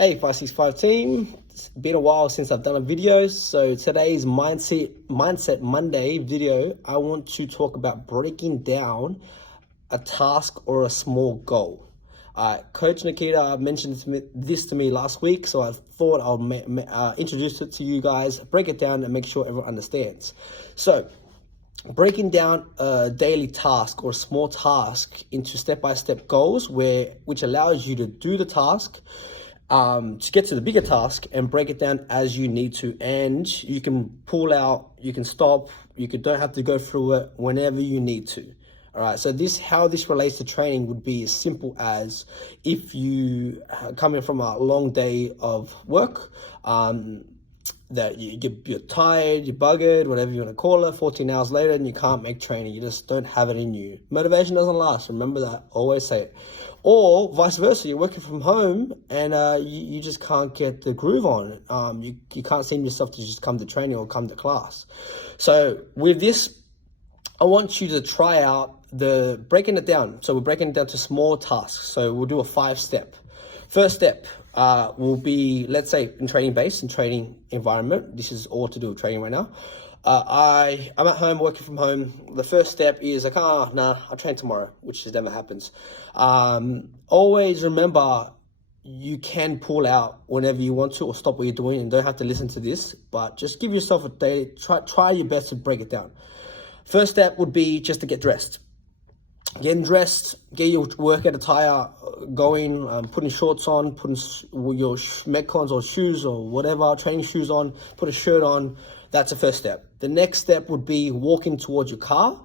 Hey 565 team, it's been a while since I've done a video, so today's Mindset Monday video, I want to talk about breaking down a task or a small goal. Coach Nikita mentioned this to me last week, so I thought I'll introduce it to you guys, break it down and make sure everyone understands. So breaking down a daily task or a small task into step-by-step goals which allows you to do the task, to get to the bigger task and break it down as you need to, and you can pull out, you can stop, don't have to go through it whenever you need to. All right, so how this relates to training would be as simple as if you coming from a long day of work, that you're tired, you're buggered, whatever you want to call it, 14 hours later, and you can't make training. You just don't have it in you. Motivation doesn't last. Remember that. Always say it. Or vice versa, you're working from home and you just can't get the groove on. You can't seem yourself to just come to training or come to class. So with this, I want you to try out breaking it down. So we're breaking it down to small tasks. So we'll do a 5-step. First step will be, let's say, in training environment. This is all to do with training right now. I'm at home, working from home. The first step is like, I'll train tomorrow, which never happens. Always remember, you can pull out whenever you want to or stop what you're doing, and don't have to listen to this, but just give yourself a day, try your best to break it down. First step would be just to get dressed. Getting dressed, get your workout attire going, putting shorts on, putting your metcons or shoes or whatever, training shoes on, put a shirt on. That's the first step. The next step would be walking towards your car,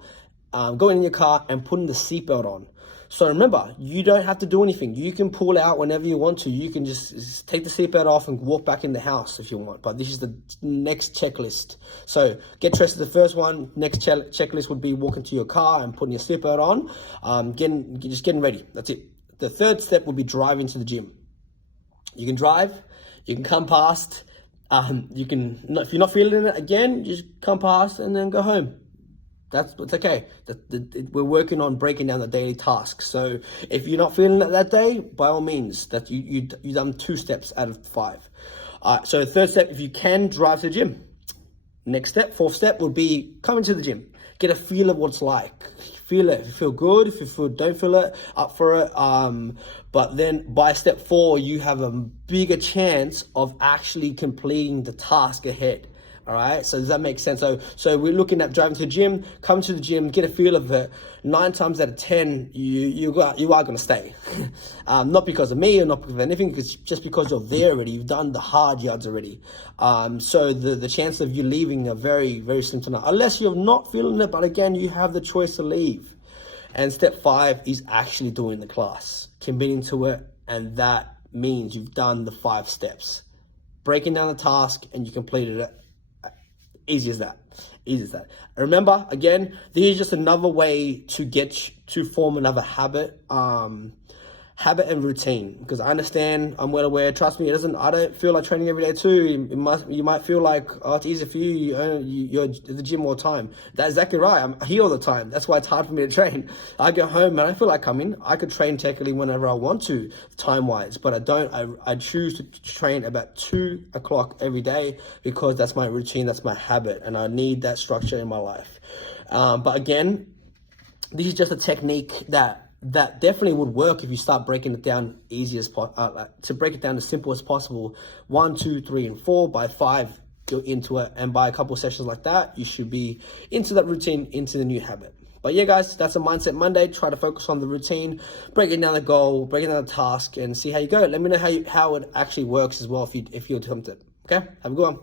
going in your car and putting the seatbelt on. So remember, you don't have to do anything. You can pull out whenever you want to. You can just take the seatbelt off and walk back in the house if you want. But this is the next checklist. So get dressed is the first one. Next checklist would be walking to your car and putting your seatbelt on, getting ready. That's it. The third step would be driving to the gym. You can drive, you can come past, if you're not feeling it again, just come past and then go home. It's okay. We're working on breaking down the daily tasks. So if you're not feeling it that day, by all means, that you've done 2 steps out of 5. So the third step, if you can, drive to the gym. Next step, 4th step would be coming to the gym. Get a feel of what it's like. Feel it. If you feel good, if you don't feel it, up for it. But then by step 4, you have a bigger chance of actually completing the task ahead. All right, so does that make sense? So we're looking at driving to the gym, come to the gym, get a feel of it. 9 times out of 10, you are going to stay. Not because of me or not because of anything, it's just because you're there already. You've done the hard yards already. So the chance of you leaving are very, very slim to none. Unless you're not feeling it, but again, you have the choice to leave. And step 5 is actually doing the class, committing to it, and that means you've done the 5 steps. Breaking down the task and you completed it. Easy as that. Remember, again, this is just another way to form another habit and routine, because I understand, I'm well aware, trust me, I don't feel like training every day too. You might feel like, it's easy for you're at the gym all the time. That's exactly right. I'm here all the time. That's why it's hard for me to train. I go home and I feel like coming. I could train technically whenever I want to, time-wise, but I don't. I choose to train about 2 o'clock every day because that's my routine, that's my habit, and I need that structure in my life. But again, this is just a technique that definitely would work if you start breaking it down to break it down as simple as possible. 1, 2, 3, and 4. By 5, go into it, and by a couple of sessions like that, you should be into that routine, into the new habit. But yeah, guys, that's a Mindset Monday. Try to focus on the routine, breaking down the goal, breaking down the task, and see how you go. Let me know how it actually works as well if you attempt it. Okay, have a good one.